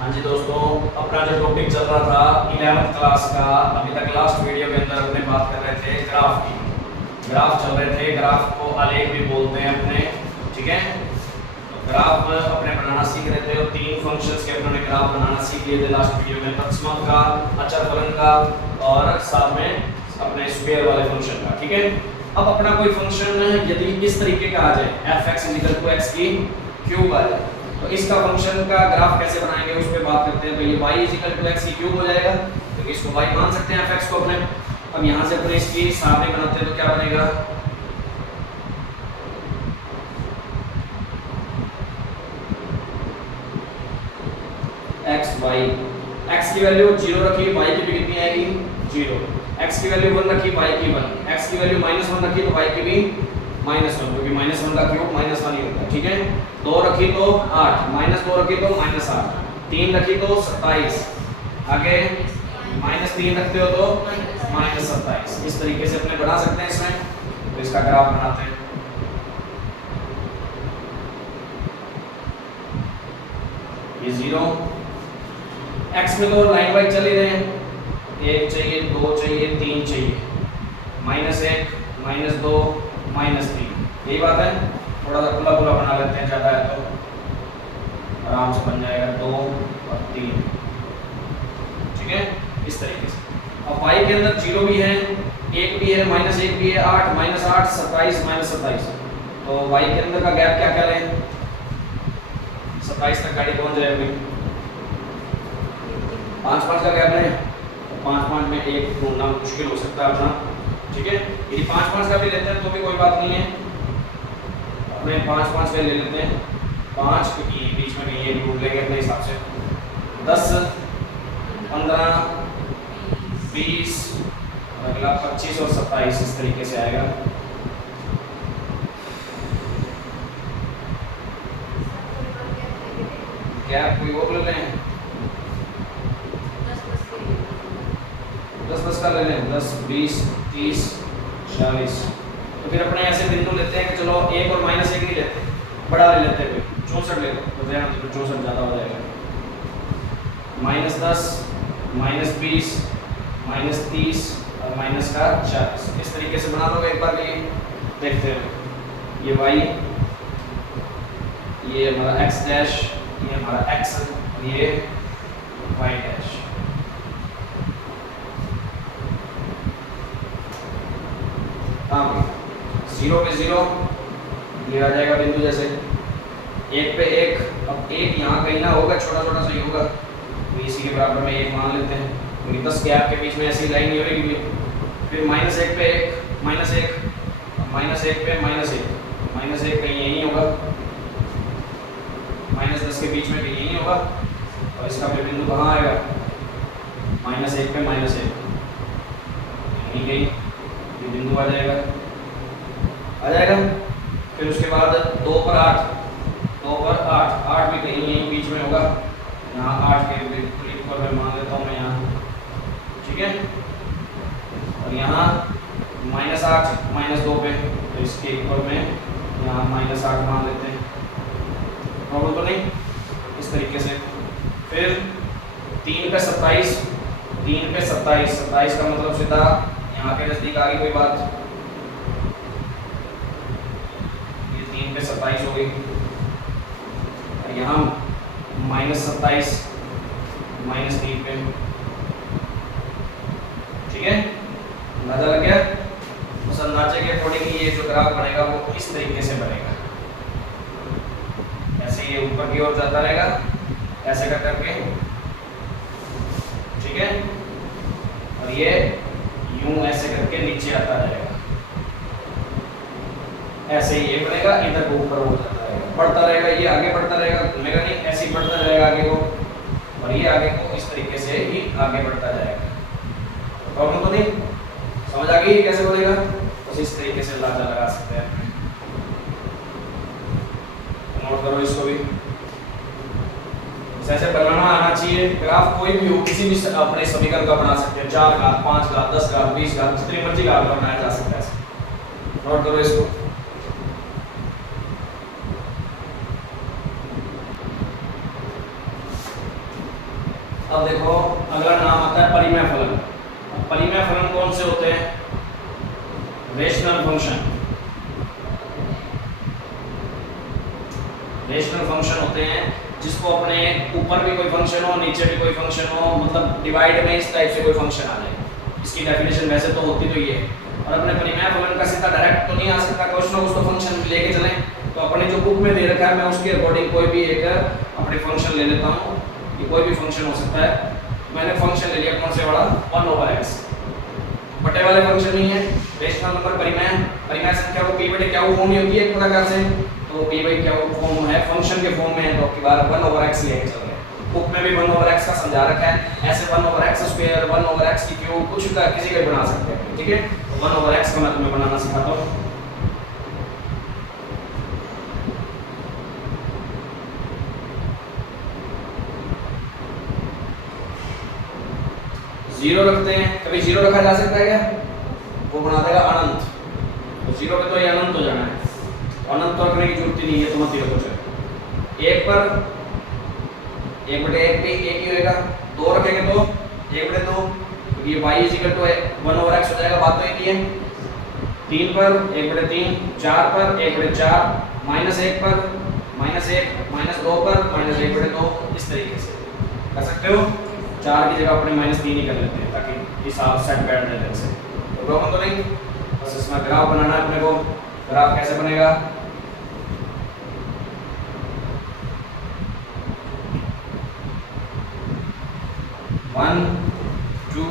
हाँ जी दोस्तों, अपना जो टॉपिक चल रहा था 11th क्लास का, अभी तक लास्ट वीडियो के अंदर अपने बात कर रहे थे ग्राफ की। ग्राफ चल रहे थे, ग्राफ को आलेख भी बोलते हैं अपने, ठीक है। तो ग्राफ अपने बनाना सीख रहे थे और तीन फंक्शंस के अपने ग्राफ बनाना सीख लिए थे लास्ट वीडियो में, पक्षमाप का, अचर फलन का और साथ में अपने स्क्वायर वाले फंक्शन का, ठीक है। अब अपना कोई फंक्शन यदि इस तरीके का आ जाए f(x = x की क्यूब आ जाए, तो इसका फंक्शन का ग्राफ कैसे बनाएंगे उस पर बात करते हैं। तो ये y = x की क्यूब हो जाएगा, तो इसको y मान सकते हैं f(x) को अपने। अब यहाँ से अपने इसकी सारणी बनाते हैं तो क्या बनेगा, x y, x की वैल्यू 0 रखी, y की भी कितनी आएगी 0, x की वैल्यू 1 रखी, y की 1, x की वैल्यू -1 रखी तो y की भी -1, क्योंकि -1 का क्यूब -1 ही होता है, ठीक है। 2 रखी तो 8, -2 रखी तो -8, 3 रखी तो 27, आगे -3 रखते हो तो -27। इस तरीके से अपने बना सकते हैं इसमें। तो इसका ग्राफ बनाते हैं। ये 0, x में तो लाइन वाइज चल ही रहे हैं, 1 चाहिए, 2 चाहिए, 3 चाहिए, -1, -2, -3, यही बात है। थोड़ा सा खुला खुला बना लेते हैं, ज़्यादा है तो आराम से बन जाएगा 2 और 3, ठीक है, इस तरीके से। अब y के अंदर 0 भी है, 1 भी है, -1 भी है, 8, -8, 27, -27। तो y के अंदर का गैप क्या क्या लें, 27 तक गाड़ी पहुंच जाएगी। 5-5 का गैप लें, 5-5 में 1 ढूंढना मुश्किल हो सकता है अपना, ठीक है। यदि 5-5 का भी लेते हैं तो भी कोई बात नहीं है, अपने 5-5 का ले लेते हैं, 5 क्योंकि बीच में नहीं है, ढूंढ लेंगे अपने हिसाब से। 10, 15, 20, अगला 25 और 27, इस तरीके से आएगा। क्या कोई और ले लें, 10-10 का ले लें, 10, 20, 30, 40। तो फिर अपने ऐसे बिंदु लेते हैं कि चलो 1 और -1 नहीं लेते, बड़ा ले लेते हैं, 64 ले लो, तो ध्यान दो 64 ज़्यादा हो जाएगा। -10, -20, -30 और -40, इस तरीके से बना लो एक बार। ये देखते हैं, ये y, ये हमारा x डैश, ये हमारा x और ये y डैश। हाँ, 0 पे 0 ये आ जाएगा बिंदु, जैसे 1 पे 1, अब 1 यहाँ कहीं ना होगा, छोटा छोटा सा ही होगा, तो इसी के बराबर में 1 मान लेते हैं, क्योंकि 10 गैप के बीच में ऐसी लाइन नहीं होगी। फिर -1 पे 1, -1, -1 पे -1 कहीं यहीं होगा, -10 के बीच में कहीं यहीं होगा, और इसका फिर बिंदु कहाँ आएगा, -1 पे -1 यहीं कहीं ये बिंदु आ जाएगा, फिर उसके बाद 2 पर 8, 2 पर 8 भी कहीं यहीं बीच में होगा, यहाँ 8 के बिल्कुल इक्वल में मान लेता हूँ मैं यहाँ, ठीक है। और यहाँ -8, -2 पे, तो इसके इक्वल में यहाँ -8 मान लेते हैं, प्रॉब्लम तो नहीं, इस तरीके से। फिर 3 पे 27, 3 पे 27, 27 का मतलब सीधा यहाँ के नजदीक आ गई कोई बात, ये 3 पे 27 हो गई, यहाँ -27, -3 पे, ठीक है, अंदाजा लग गया। उस अंदाजे के अकॉर्डिंग ये जो ग्राफ बनेगा वो इस तरीके से बनेगा, ऐसे ये ऊपर की ओर जाता रहेगा, ऐसे कर करके, ठीक है, और ये यूं ऐसे करके नीचे आता रहेगा, ऐसे ही ये बनेगा, इधर को ऊपर हो जाता रहेगा, बढ़ता रहेगा, ये आगे बढ़ता रहेगा, घूमेगा नहीं, ऐसे ही बढ़ता जाएगा आगे को, और ये आगे को इस तरीके से ही आगे बढ़ता जाएगा। प्रॉब्लम तो नहीं, समझ आ गई कैसे बनेगा, बस इस तरीके से अंदाजा लगा सकते हैं। नोट करो इसको भी, ऐसे बनाना आना चाहिए। ग्राफ कोई भी हो, किसी भी अपने समीकरण का बना सकते हैं, 4 घात, 5 घात, 10 घात, 20 घात, जितनी मर्जी घात का बनाया जा सकता है। नोट करो इसको। अब देखो अगला नाम आता है परिमेय फलन। अब परिमेय फलन कौन से होते हैं? Rational function. रेशनल फंक्शन होते हैं जिसको अपने ऊपर भी कोई फंक्शन हो, नीचे भी कोई फंक्शन हो, मतलब डिवाइड में इस टाइप से कोई फंक्शन आ जाए। इसकी डेफिनेशन वैसे तो होती तो ये है, और अपने परिमेय फलन का सीधा डायरेक्ट तो नहीं आ सकता, कुछ ना कुछ तो फंक्शन लेके चलें। तो अपने जो बुक में दे रखा है मैं उसके अकॉर्डिंग कोई भी एक अपने फंक्शन ले लेता हूँ। ये कोई भी फंक्शन हो सकता है। मैंने फंक्शन ले लिया कौन से वाला, 1/x। बटे वाले फंक्शन नहीं है, रेशनल नंबर परिमेय। परिमेय संख्या को p बटे क्या फॉर्म में होती है एक प्रकार से, तो p बटे क्या फॉर्म है, फंक्शन के फॉर्म में है, तो आपकी बार 1/x लेके चल रहे हैं। बुक में भी 1/x का समझा रखा है, ऐसे 1/x स्क्वायर, 1/x की क्यूब, कुछ का किसी का बना सकते हैं, ठीक है। 1/x का मैं तुम्हें बनाना सिखाता हूँ। जीरो रखते हैं, कभी जीरो रखा जा सकता है क्या? वो बना देगा अनंत, तो जीरो पे तो ये अनंत हो जाना है, अनंत तो रखने की जरूरत ही नहीं है, तो मत ही रखो। एक पर 1/1 भी एक ही होगा, दो रखेंगे तो 1/2, क्योंकि ये y = 1/x हो जाएगा, बात तो एक ही है। 3 पर 1/3, 4 पर 1/4, -1 पर -1, -2 पर -1/2, इस तरीके से कर सकते हो। 4 की जगह अपने -3 ही कर लेते हैं ताकि हिसाब सेट बैठ जाए ढंग से। तो प्रॉब्लम तो नहीं, बस इसमें ग्राफ बनाना है अपने को। ग्राफ कैसे बनेगा? वन टू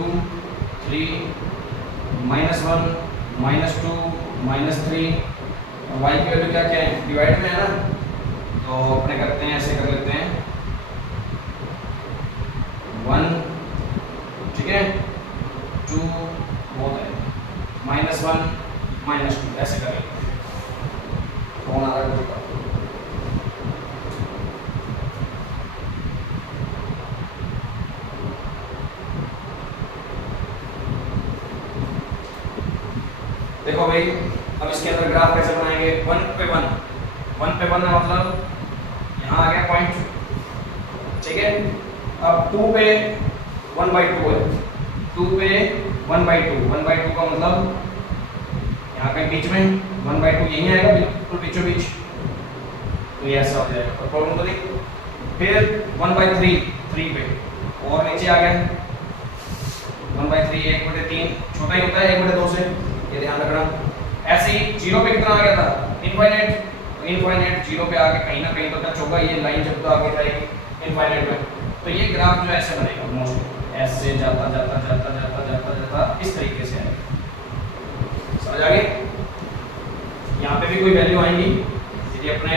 थ्री -1 -2 -3, और y की वैल्यू क्या क्या है, डिवाइड में है ना, तो अपने करते हैं ऐसे कर लेते हैं 1, ठीक है, 2 बहुत है, -1 -2, ऐसे कर लेते हैं। कौन आ रहा है? देखो भाई, अब इसके अंदर ग्राफ कैसे बनाएंगे? 1 पे 1, 1 पे 1 का मतलब यहाँ आ गया पॉइंट, ठीक है। अब 2 पे 1/2 है, 2 पे 1/2, 1/2 का मतलब यहाँ पे बीच में 1/2 यही आएगा, बिल्कुल बीचों बीच, तो ये ऐसा हो जाएगा। तो प्रॉब्लम तो नहीं। फिर 1/3, 3 पे, और नीचे आ गया 1/3, 1/3 छोटा ही होता है 1/2 से, ये ध्यान रखना। ऐसे ही 0 पे कितना आ गया था? इनफाइनाइट, तो इनफाइनाइट 0 पे आके कहीं ना कहीं तो टच होगा, ये लाइन जब तो आगे जाएगी इनफाइनाइट में, तो ये ग्राफ जो ऐसे बनेगा मोस्टली, ऐसे जाता जाता जाता जाता जाता जाता इस तरीके से आएगा। समझ आ गई? यहाँ पे भी कोई वैल्यू आएंगी, यदि अपने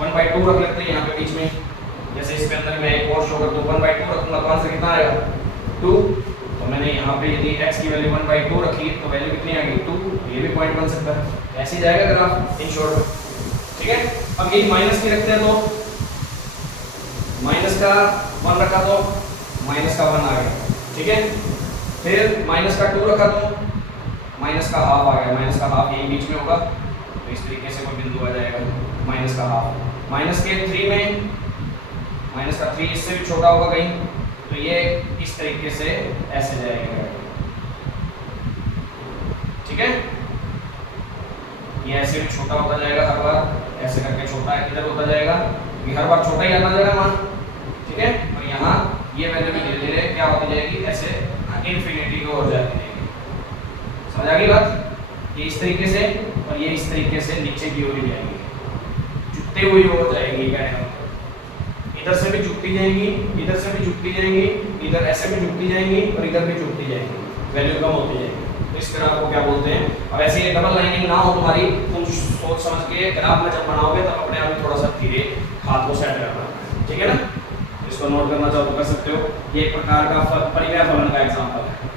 1/2 रख लेते हैं यहाँ पे बीच में, जैसे इसके अंदर मैं एक और शो कर दूँ, 1/2 रखूँगा तो आंसर कितना आएगा? 2। तो मैंने यहाँ पे यदि x की वैल्यू 1/2 रखी तो वैल्यू कितनी आ गई? 2। ये भी पॉइंट बन सकता है, ऐसे ही जाएगा ग्राफ इन शॉर्ट में, ठीक है। अब यदि माइनस की रखते हैं तो माइनस का 1 रखा तो माइनस का 1 आ गया, ठीक है। फिर माइनस का 2 रखा तो माइनस का हाफ आ गया, माइनस का हाफ यही बीच में होगा, तो इस तरीके से कोई बिंदु आ जाएगा माइनस का हाफ। माइनस के 3 में माइनस का 3 इससे भी छोटा होगा कहीं, तो ये इस तरीके से ऐसे जाएगा, ठीक है। ये ऐसे भी छोटा होता जाएगा हर बार, ऐसे करके छोटा इधर होता जाएगा, ये हर बार छोटा ही आता जाएगा मान, ठीक है। और यहाँ ये वैल्यू भी धीरे धीरे क्या होती जाएगी, ऐसे इन्फिनिटी की ओर जाती जाएगी। समझ आ गई बात? ये इस तरीके से, और ये इस तरीके से नीचे की ओर ही जाएगी, झुकते हुए ओर जाएगी, कहने का इधर से भी झुकती जाएंगी, इधर से भी झुकती जाएंगी, इधर ऐसे भी झुकती जाएंगी, और इधर भी झुकती जाएंगी, वैल्यू कम होती जाएगी। तो इस ग्राफ को क्या बोलते हैं? अब ऐसे डबल लाइनिंग ना हो तुम्हारी, तुम सोच समझ के ग्राफ में जब बनाओगे तब अपने आप थोड़ा सा धीरे हाथ को सेट करना, ठीक है ना। इसको नोट करना चाहो तो कर सकते हो। ये एक प्रकार का परिमेय फलन का एग्जाम्पल है।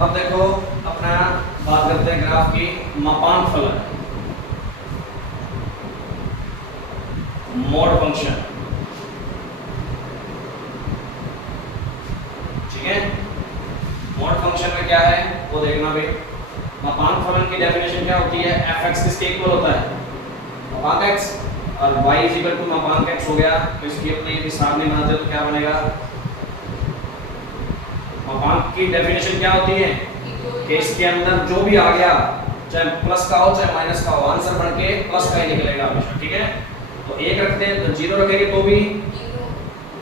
अब देखो अपना बात करते हैं ग्राफ की मापांक फलन, मोड फंक्शन, ठीक है। मोड फंक्शन में क्या है वो देखना भी। मापांक फलन की डेफिनेशन क्या होती है? f(x) किसके इक्वल होता है? मापांक x, और y = मापांक x हो गया। तो इसकी अपने हिसाब नहीं बनाते तो क्या बनेगा? मापांक की डेफिनेशन क्या होती है कि इसके अंदर जो भी आ गया, चाहे प्लस का हो चाहे माइनस का हो, आंसर बन के प्लस का ही निकलेगा हमेशा। ठीक है, तो 1 रखते हैं तो 0 रखेंगे तो भी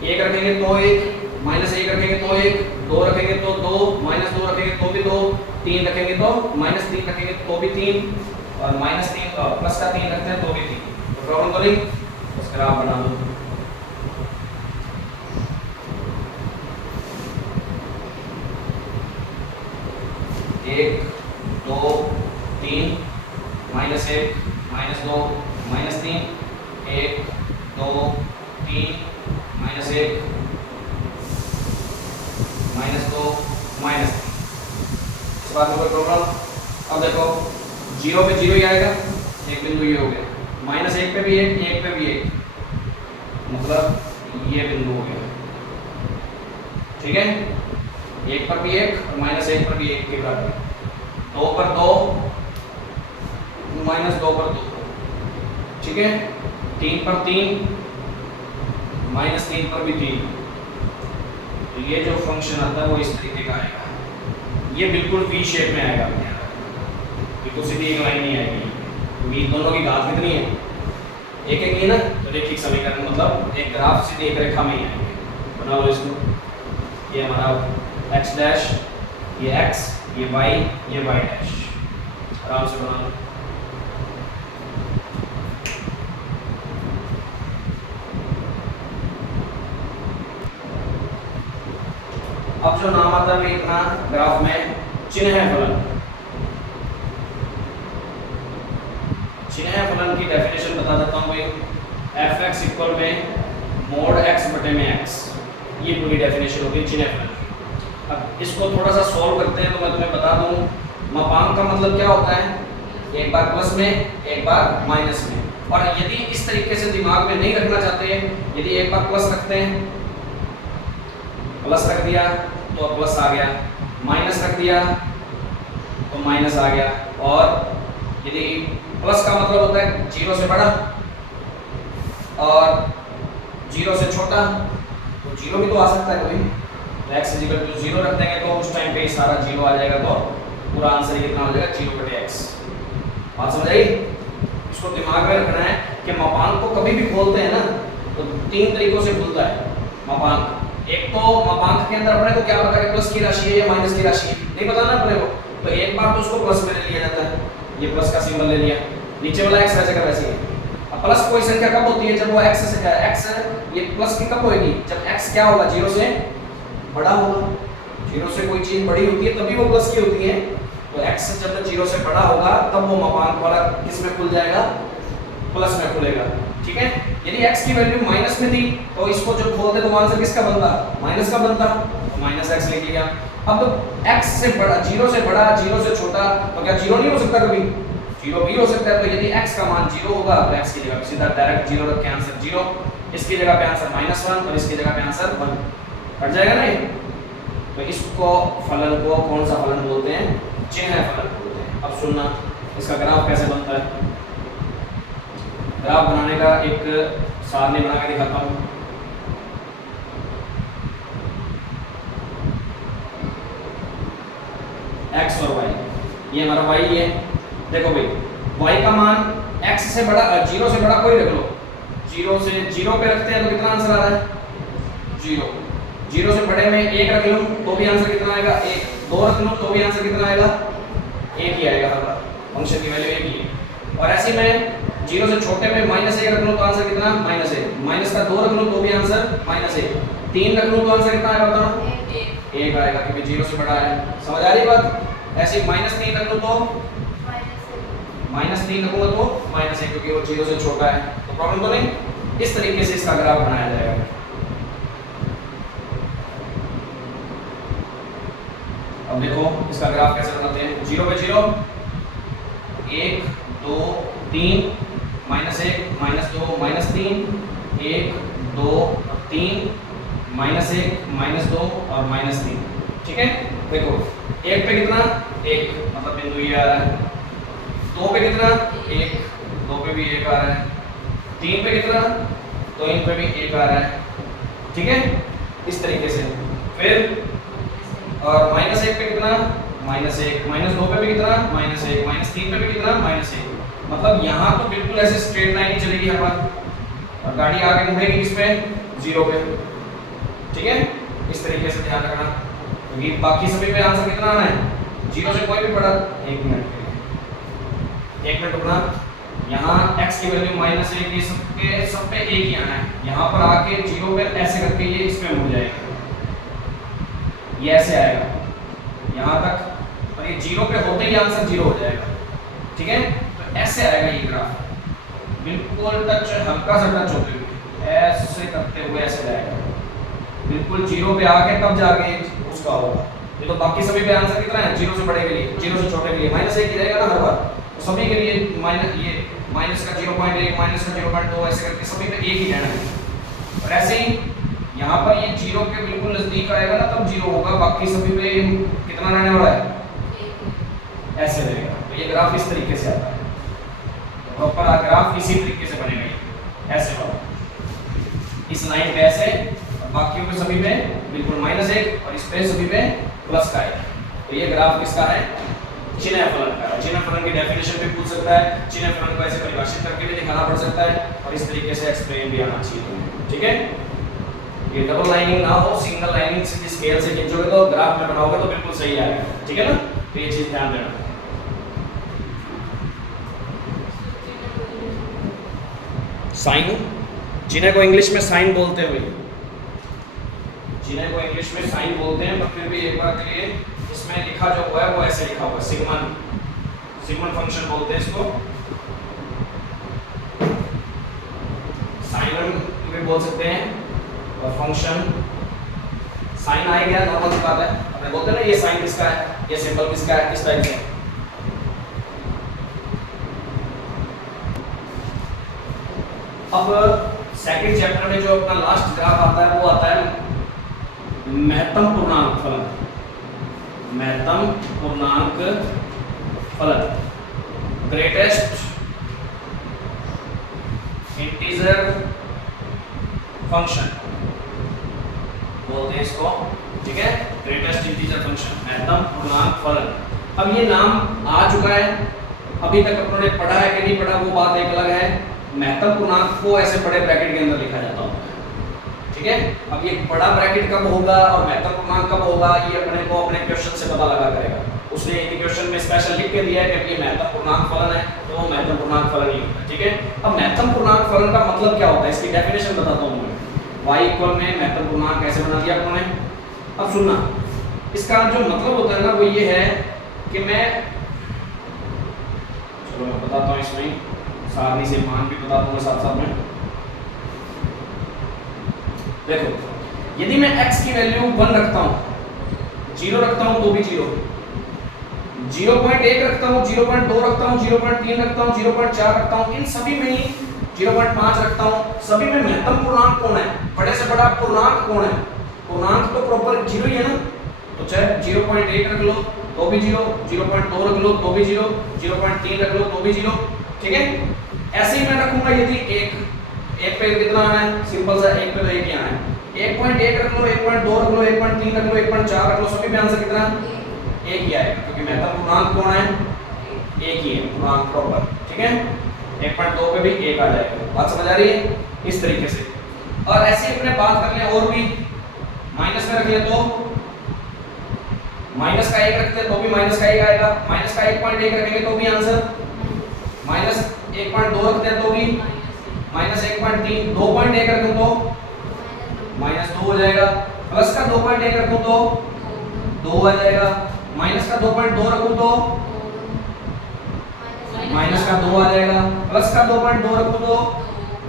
1 रखेंगे तो 1, -1 रखेंगे तो 1, 2 रखेंगे तो 2, -2 रखेंगे तो भी 2, 3 रखेंगे तो -3 रखेंगे तो भी 3, और -3 और प्लस का 3 रखते हैं तो भी 3। तो प्रॉब्लम तो नहीं, बस ग्राफ बना दो। एक, दो, तीन, -1, -2, -3, 1, 2, 3, -1, -2, -3। इस बात में कोई प्रॉब्लम? अब देखो 0 पे 0 ही आएगा, एक बिंदु ये हो गया, -1 पे भी 1, 1 पे भी 1, मतलब ये बिंदु हो गया। ठीक है, 1 पर भी 1 और -1 पर भी 1 के बराबर, 2 पर 2, -2 पर 2, ठीक है, 3 पर 3, -3 पर भी 3। तो ये जो फंक्शन आता है वो इस तरीके का आएगा, ये बिल्कुल वी शेप में आएगा, बिल्कुल सीधी एक लाइन नहीं आएगी। वी दोनों की घात कितनी है? एक एक ही ना, तो रैखिक समीकरण मतलब एक ग्राफ सीधी एक रेखा में ही आएंगे। बना लो इसको, ये हमारा x डैश, ये x, ये y, ये y डैश, आराम से बना लो। अब जो नाम आता है इतना ग्राफ में चिन्ह फलन, चिन्ह फलन की डेफिनेशन बता देता हूँ भाई। f(x) इक्वल में mod x बटे में x, ये पूरी डेफिनेशन होगी चिन्ह फलन की। अब इसको थोड़ा सा सॉल्व करते हैं तो मैं तुम्हें बता दूं, मापांक का मतलब क्या होता है? एक बार प्लस में एक बार माइनस में। और यदि इस तरीके से दिमाग में नहीं रखना चाहते हैं, यदि एक बार प्लस रखते हैं, प्लस रख दिया तो प्लस आ गया, माइनस रख दिया तो माइनस आ गया, और यदि प्लस का मतलब होता है 0 से बड़ा और 0 से छोटा, तो 0 भी तो आ सकता है कभी, तो x = 0 रख देंगे तो उस टाइम पे सारा 0 आ जाएगा, तो पूरा आंसर कितना हो जाएगा? 0/x। बात समझ आई? इसको दिमाग में रखना है कि मापांक को कभी भी खोलते हैं ना तो 3 तरीकों से खुलता है मापांक। एक तो मापांक के अंदर अपने को क्या पता है प्लस की राशि है या माइनस की राशि है, नहीं पता ना अपने को, तो एक बार तो उसको प्लस में ले लिया जाता है, ये प्लस का सिंबल ले लिया, नीचे वाला x वैसे का वैसे ही। अब प्लस कोई संख्या कब होती है? जब वो x से x, ये प्लस की कब होगी? जब x क्या होगा? 0 से बड़ा होगा। 0 से कोई चीज बड़ी होती है तभी वो प्लस की होती है, तो x जब 0 से बड़ा होगा तब वो मापांक वाला किस में खुल जाएगा? प्लस में खुलेगा। ठीक है, यदि x की वैल्यू माइनस में थी तो इसको जब खोलते तो आंसर किसका बनता? माइनस का बनता, तो -x लिख लिया। अब x से बड़ा, 0 से बड़ा, 0 से छोटा, तो क्या 0 नहीं हो सकता? कभी 0 भी हो सकता है। तो यदि x का मान 0 होगा तो x की जगह सीधा डायरेक्ट 0 रख के आंसर 0, इसकी जगह पे आंसर -1 और इसकी जगह पे आंसर 1 कट जाएगा ना। तो इसको फलन को कौन सा फलन बोलते हैं? चिन्ह फलन बोलते हैं। अब सुनना, इसका ग्राफ कैसे बनता है। ग्राफ बनाने का एक सारणी बना के दिखाता हूँ। x और y, ये हमारा y है। देखो भाई y का मान x से बड़ा, 0 से बड़ा कोई रख लो, 0 से 0 पे रखते हैं तो कितना आंसर आ रहा है? 0। 0 से बड़े में 1 रख लूं तो भी आंसर कितना आएगा? 1। 2 रख लूं तो भी आंसर कितना आएगा? 1 ही आएगा। हर बार फंक्शन की वैल्यू 1 ही है। और ऐसे में 0 से छोटे में -1 रख लूं तो आंसर कितना? -1। माइनस का 2 रख लूं तो भी आंसर -1। 3 रख लूं तो आंसर कितना आएगा? बताओ 1 आएगा, क्योंकि 0 से बड़ा है। समझ आ रही बात? ऐसे -3 रख लूं तो -3 रखूंगा तो -1, क्योंकि वो 0 से छोटा है। तो प्रॉब्लम तो नहीं। इस तरीके से इसका ग्राफ बनाया जाएगा। अब देखो इसका ग्राफ कैसे बनाते हैं। 0 पे 0, 1 2 3, -1 -2 -3, 1 2 3, -1 -2 और -3। ठीक है, देखो एक पे कितना, एक, मतलब बिंदु ये आ रहा है। दो पे कितना, एक, दो पे भी एक आ रहा है। तीन पे कितना, तो इन पे भी एक आ रहा है, ठीक है, इस तरीके से। फिर और माइनस एक पे कितना, माइनस एक, माइनस दो पे भी कितना, माइनस एक, माइनस तीन पे भी कितना, माइनस एक। मतलब यहाँ तो बिल्कुल ऐसे स्ट्रेट लाइन ही चलेगी यहाँ पर, और गाड़ी आगे मुड़ेगी किस पे, जीरो पे, ठीक है, इस तरीके से ध्यान रखना, क्योंकि बाकी सभी पे आंसर कितना आना है, जीरो से कोई भी बड़ा। एक मिनट रुकना, यहाँ x की वैल्यू माइनस एक, ये सब पे एक ही आना है। यहाँ पर आके जीरो पे ऐसे करके ये इसमें मुड़ जाएगा, ये ऐसे आएगा यहाँ तक, और ये जीरो पे होते ही आंसर जीरो हो जाएगा, ठीक है। तो ऐसे आएगा ये ग्राफ, बिल्कुल टच, हल्का सा टच होते हुए ऐसे करते हुए ऐसे जाएगा, बिल्कुल जीरो पे आके तब जाके उसका होगा। ये तो बाकी सभी पे आंसर कितना है, जीरो से बड़े के लिए, जीरो से छोटे के लिए माइनस एक ही रहेगा ना हर बार, तो सभी के लिए माइनस का 0.1, माइनस का 0.2, ऐसे करके सभी पे एक ही रहना है। और ऐसे ही यहाँ पर ये जीरो के बिल्कुल नजदीक आएगा ना तब जीरो होगा, बाकी सभी पे कितना रहने वाला है, ऐसे रहेगा। तो ये ग्राफ इस तरीके से आता है, प्रॉपर ग्राफ इसी तरीके से बनेगा, ऐसे वाला, इस लाइन पे ऐसे, और बाकियों पे सभी पे बिल्कुल माइनस एक, और इस पे सभी पे प्लस का है। तो ये ग्राफ किसका है, चिन्ह फलन का। चिन्ह फलन की डेफिनेशन भी पूछ सकता है, चिन्ह फलन को ऐसे परिभाषित करके भी दिखाना पड़ सकता है, और इस तरीके से एक्सप्लेन भी आना चाहिए, ठीक है। ये डबल लाइनिंग ना हो, सिंगल लाइनिंग से स्केल से खींचोगे तो ग्राफ में बनाओगे तो बिल्कुल सही आएगा, ठीक है ना। तो ये चीज ध्यान देना। साइन, जिन्हें को इंग्लिश में साइन बोलते हैं भाई, जिन्हें को इंग्लिश में साइन बोलते हैं, पर फिर भी एक बार के लिए इसमें लिखा जो हुआ है वो ऐसे लिखा हुआ है, सिग्मन फंक्शन बोलते हैं इसको, साइन भी बोल सकते हैं, और फंक्शन साइन आ गया, नॉर्मल सी बात है, अपने बोलते हैं ना ये साइन किसका है, ये सिंबल किसका है, किस टाइप से। अब सेकंड चैप्टर में जो अपना लास्ट ग्राफ आता है वो आता है महत्तम पूर्णांक फलन, महत्तम पूर्णांक फलन, ग्रेटेस्ट इंटीजर फंक्शन बोलते हैं इसको, ठीक है, ग्रेटेस्ट इंटीजर फंक्शन, महत्तम पूर्णांक फलन। अब ये नाम आ चुका है, अभी तक अपनों ने पढ़ा है कि नहीं पढ़ा वो बात एक अलग है। महत्तम पूर्णांक को ऐसे बड़े ब्रैकेट के अंदर लिखा जाता है, ठीक है। अब ये बड़ा ब्रैकेट कब होगा और महत्तम पूर्णांक कब होगा, ये अपने को अपने क्वेश्चन से पता लगा करेगा। उसने एक क्वेश्चन में स्पेशल लिख के दिया है कि ये महत्तम पूर्णांक फलन है, तो वो महत्तम पूर्णांक फलन ही होता है, ठीक है। अब महत्तम पूर्णांक फलन का मतलब क्या होता है, इसकी डेफिनेशन बताता हूँ मैं। y इक्वल में महत्तम पूर्णांक कैसे बना दिया अपनों ने। अब सुनना, इसका जो मतलब होता है ना वो ये है कि मैं, चलो मैं बताता हूँ, इसमें सारणी से मान भी बता दूंगा साथ साथ में। देखो, यदि मैं x की वैल्यू 1 रखता हूँ, 0 रखता हूँ तो भी 0, 0.1 रखता हूँ, 0.2 रखता हूँ, 0.3 रखता हूँ, 0.4 रखता हूँ, इन सभी में ही 0.5 रखता हूँ, सभी में महत्तम पूर्णांक कौन है, बड़े से बड़ा पूर्णांक कौन है, पूर्णांक तो प्रॉपर 0 ही है ना। तो चाहे 0.1 रख लो तो भी 0, 0.2 रख लो तो भी 0, 0.3 रख लो तो भी 0, ठीक है। ऐसे ही मैं रखूंगा, यदि एक पे कितना आना है, सिंपल सा, एक पे तो एक ही आना है, 1.1 रख लो, 1.2 रख लो, 1.3 रख लो, 1.4 रख लो, सभी में आंसर कितना, एक ही आएगा, क्योंकि महत्तम पूर्णांक कौन है, एक ही है पूर्णांक प्रॉपर, ठीक है। 1.2 पे भी एक आ जाएगा, बात समझ आ रही है, इस तरीके से। और ऐसे ही अपने बात कर ले और भी, माइनस में रख ले तो माइनस का 1 रखते हैं तो भी माइनस का 1 आएगा, माइनस का 1.1 रखेंगे तो भी आंसर, माइनस 1.2 रखते हैं तो भी माइनस 1.3, 2.1 रखूं तो माइनस 2 हो जाएगा, प्लस का 2.1 रखूं तो 2 आ जाएगा, माइनस का 2.2 रखूं तो माइनस का 2 आ जाएगा, प्लस का 2.2 रखूं तो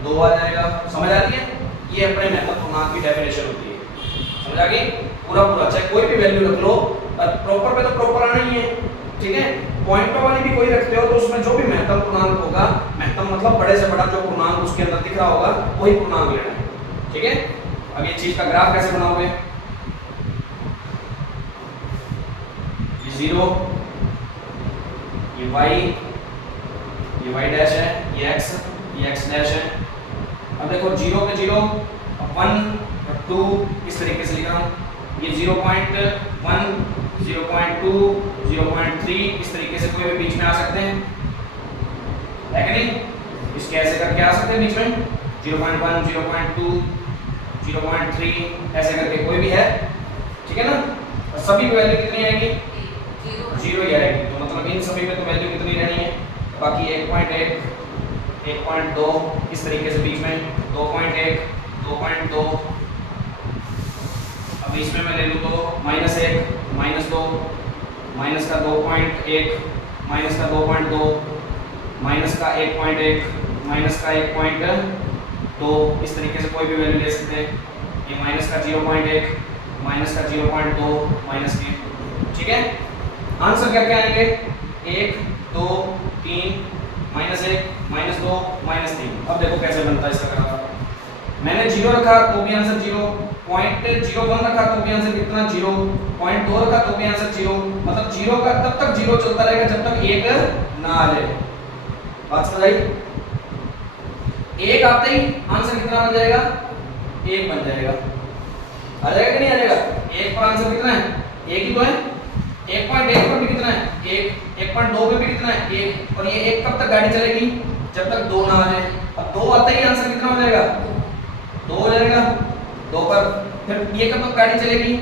2 आ जाएगा। समझ आ रही है, ये अपने महत्तम पूर्णांक की डेफिनेशन होती है, समझ आ गई। पूरा चाहे कोई भी वैल्यू रख लो, प्रॉपर पे तो प्रॉपर आना ही है, ठीक है। पॉइंटों वाली भी कोई रखते हो तो उसमें जो भी महत्तम पूर्णांक होगा, महत्तम मतलब बड़े से बड़ा जो पूर्णांक उसके अंदर दिख रहा होगा वही पूर्णांक लेना है, ठीक है। अब ये चीज का ग्राफ कैसे बनाओगे, 0, ये y डैश है, ये x डैश है। अब देखो 0 पे 0, 1 और 2 इस तरीके से लिख रहा हूँ। ये 0.1, 0.2, 0.3 इस तरीके से कोई भी बीच में आ सकते हैं, है कि नहीं? इसके ऐसे करके आ सकते हैं बीच में 0.1, 0.2, 0.3 ऐसे करके कोई भी है, ठीक है ना? और सभी की वैल्यू कितनी आएगी? 0 ही आएगी। तो मतलब इन सभी में तो वैल्यू कितनी रहनी है? बाकी 1.1, 1.2 इस तरीके से बीच में 2.1, 2.2। अब इसमें मैं ले लूँ तो -1, -2, माइनस का 2.1, माइनस का 2.2, माइनस का 1.1, माइनस का 1.2 इस तरीके से कोई भी वैल्यू ले सकते हैं। ये माइनस का 0.1, माइनस का 0.2, माइनस के, ठीक है? आंसर क्या क्या आएंगे? 1, 2, 3, -1, -2, -3। अब देखो कैसे बनता है इसका ग्राफ। मैंने 0 रखा तो भी आंसर 0, 0.01 रखा तो भी आंसर कितना? 0, 0.2 रखा तो भी आंसर 0। मतलब 0 का तब तक 0 चलता रहेगा जब तक 1 ना आ जाए। बात समझ आई? 1 आते ही आंसर कितना बन जाएगा? 1 बन जाएगा। आ जाएगा कि नहीं आ जाएगा? 1 पर आंसर कितना है? 1 ही तो है। 1.1 पर भी कितना है? 1, 1.2 पे भी कितना है? 1। और ये 1 कब तक गाड़ी चलेगी? जब तक 2 ना आ जाए। अब 2 आते ही आंसर कितना हो जाएगा? 2 हो जाएगा। 2 पर फिर ये कब तक गाड़ी चलेगी?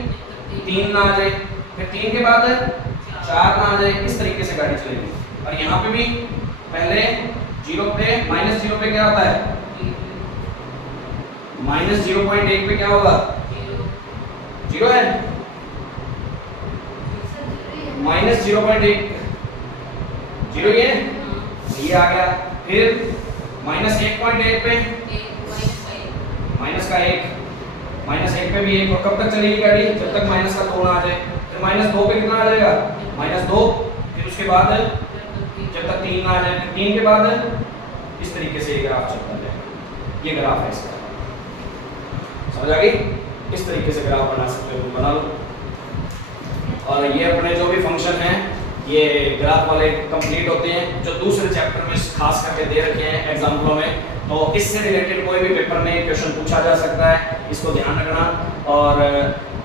3 ना आ जाए। फिर 3 के बाद 4 ना आ जाए। इस तरीके से गाड़ी चलेगी। और यहाँ पे भी पहले 0 पे, -0 पे क्या होता है? -0.1 पे क्या होगा? 0 है। -0.1, 0 ये आ गया। फिर -1.1 पे माइनस का 1, -1 पे भी 1। और कब तक चलेगी गाड़ी? जब तक माइनस का 2 ना आ जाए। फिर -2 पे कितना आ जाएगा? -2। फिर उसके बाद जब तक 3 ना आ जाए। फिर 3 के बाद इस तरीके से ये ग्राफ चलता जाएगा। ये ग्राफ है इसका, समझ आ गई? इस तरीके से ग्राफ बना सकते हो, तुम बना लो। और ये अपने जो भी फंक्शन हैं ये ग्राफ वाले कंप्लीट होते हैं जो दूसरे चैप्टर में खास करके दे रखे हैं एग्जाम्पलों में। तो इससे रिलेटेड कोई भी पेपर में क्वेश्चन पूछा जा सकता है, इसको ध्यान रखना। और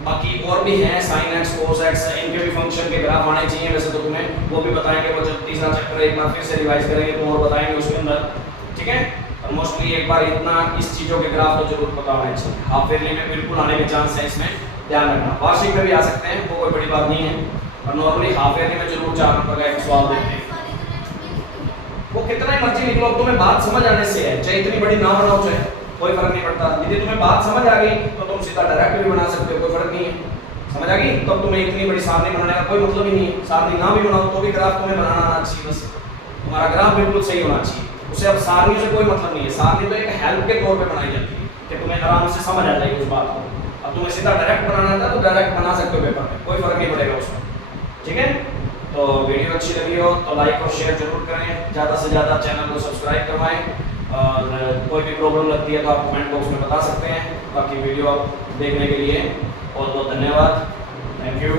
बाकी और भी हैं sin x cos x, इनके भी फंक्शन के ग्राफ आने चाहिए। वैसे तो तुम्हें वो भी बताएंगे, वो जब तीसरा चैप्टर एक बार फिर से रिवाइज करेंगे तो और बताएंगे उसके अंदर, ठीक है? और मोस्टली एक बार इतना इस चीज़ों के ग्राफ तो जरूर पता होना चाहिए। हाफ ईयरली में बिल्कुल आने के चांस है, इसमें ध्यान रखना। वार्षिक में भी आ सकते हैं, वो कोई बड़ी बात नहीं है। और नॉर्मली हाफ ईयरली में जरूर 4 नंबर का एक सवाल देते हैं। वो कितना ही मर्जी लिख लो, तुम्हें बात समझ आने से है, चाहे इतनी बड़ी ना बनाओ चाहे, कोई फर्क नहीं पड़ता। यदि तुम्हें बात समझ आ गई तो तुम सीधा डायरेक्ट भी बना सकते हो, कोई फर्क नहीं है। समझ आ गई? तो तुम्हें इतनी बड़ी सारणी बनाने का कोई मतलब ही नहीं है। सारणी ना भी बनाओ तो भी ग्राफ तुम्हें बनाना आना चाहिए, बस तुम्हारा ग्राफ बिल्कुल सही होना चाहिए। उसे अब सारणी से कोई मतलब नहीं है। सारणी तो एक हेल्प के तौर पे बनाई जाती है कि तुम्हें आराम से समझ आ जाएगी उस बात को। अब तुम्हें सीधा डायरेक्ट बनाना था तो डायरेक्ट बना सकते हो पेपर में, कोई फर्क नहीं पड़ेगा उसमें, ठीक है? तो वीडियो अच्छी लगी हो तो लाइक और शेयर जरूर करें, ज़्यादा से ज़्यादा चैनल को सब्सक्राइब करवाएं। और कोई भी प्रॉब्लम लगती है तो आप कमेंट बॉक्स में बता सकते हैं। बाकी वीडियो आप देखने के लिए बहुत बहुत धन्यवाद। Thank you.